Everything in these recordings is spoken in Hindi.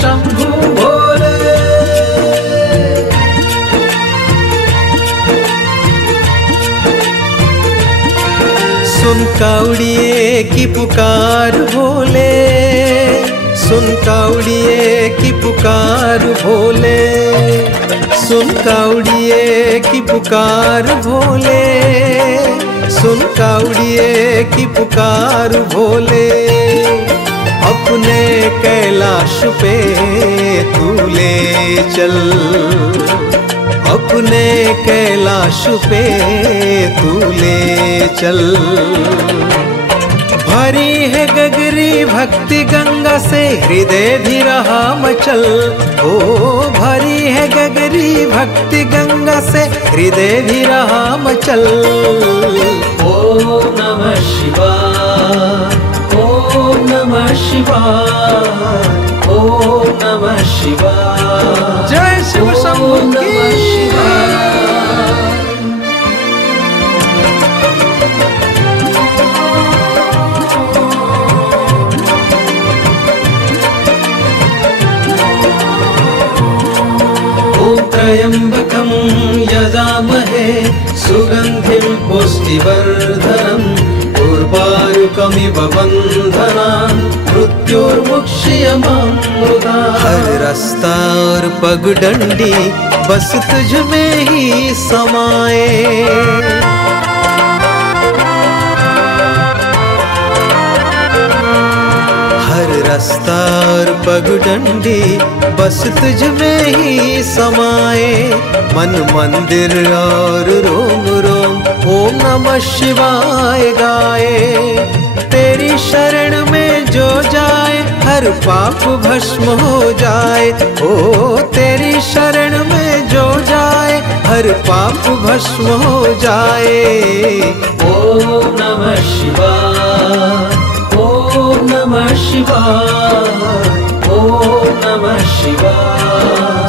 शंभु भोले। सुन कावड़िए की पुकार भोले, सुन कावड़िए की पुकार भोले, सुन कावड़िए की पुकार भोले, सुन कावड़िए की पुकार भोले। अपने कैलाश पे तू ले चल, अपने कैलाश पे तू ले चल। भरी है गगरी भक्ति गंगा से हृदय भी रहा मचल, ओ भरी है गगरी भक्ति गंगा से हृदय भी रहा मचल। ओम नमः शिवाय, ओम नमः शिवाय, ओम नमः शिवाय। जय शिव शंभु की शिवाय। त्र्यंबकं यजामहे सुगंधिं पुष्टिवर्धनम् उर्वारुकमिव बन्धनान् मृत्योर्मुक्षीयमामृतात्। हर रास्ता और पगडंडी बस तुझ में ही समाए, रास्ता और पगडंडी बस तुझ में ही समाए। मन मंदिर और रोम रोम ओम नमः शिवाय गाए। तेरी शरण में जो जाए हर पाप भस्म हो जाए, ओ तेरी शरण में जो जाए हर पाप भस्म हो जाए। ओम नमः शिवाय, ओम नमः शिवाय, ओम नमः शिवाय।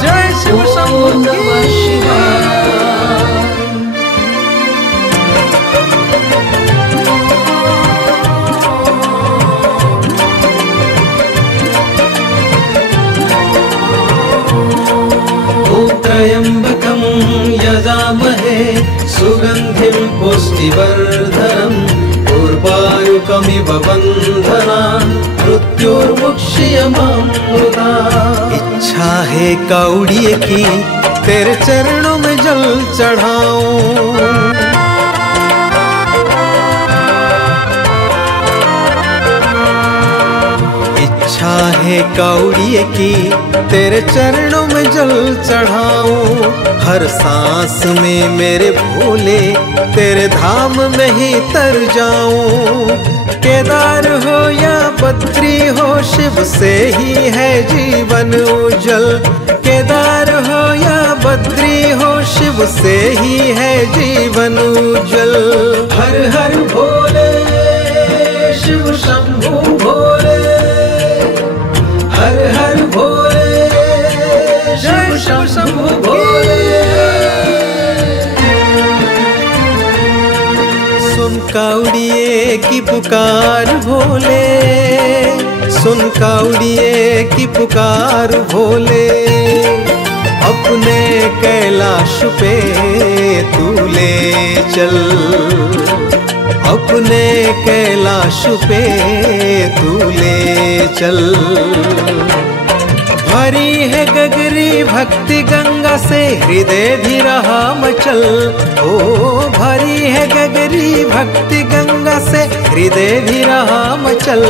जय शिव शंभु नमः शिवाय। त्र्यंबकं यजामहे सुगंधिं पुष्टिवर्धनम् उर्वारुकमिव बन्धनान् मृत्योर्मुक्षीयमामृतात्। इच्छा है कावड़िए की तेरे चरणों में जल चढ़ाऊं, इच्छा है कावड़िए की तेरे चरणों में जल चढ़ाऊं। हर सांस में मेरे भोले तेरे धाम में ही तर जाऊं। केदार हो या बद्री हो शिव से ही है जीवन उजल, केदार हो या बद्री हो शिव से ही है जीवन उजल। हर हर भोले शिव शंभु भोले, हर हर भोले शिव शंभु भोले। सुन कावड़िए की पुकार भोले, सुन कावड़िए की पुकार भोले। अपने कैलाश पे तू ले चल, अपने कैलाश पे तू ले चल। भरी है गगरी भक्ति गंगा से हृदय भी रहा मचल, ओ भरी है गगरी भक्ति गंगा से हृदय भी रहा मचल।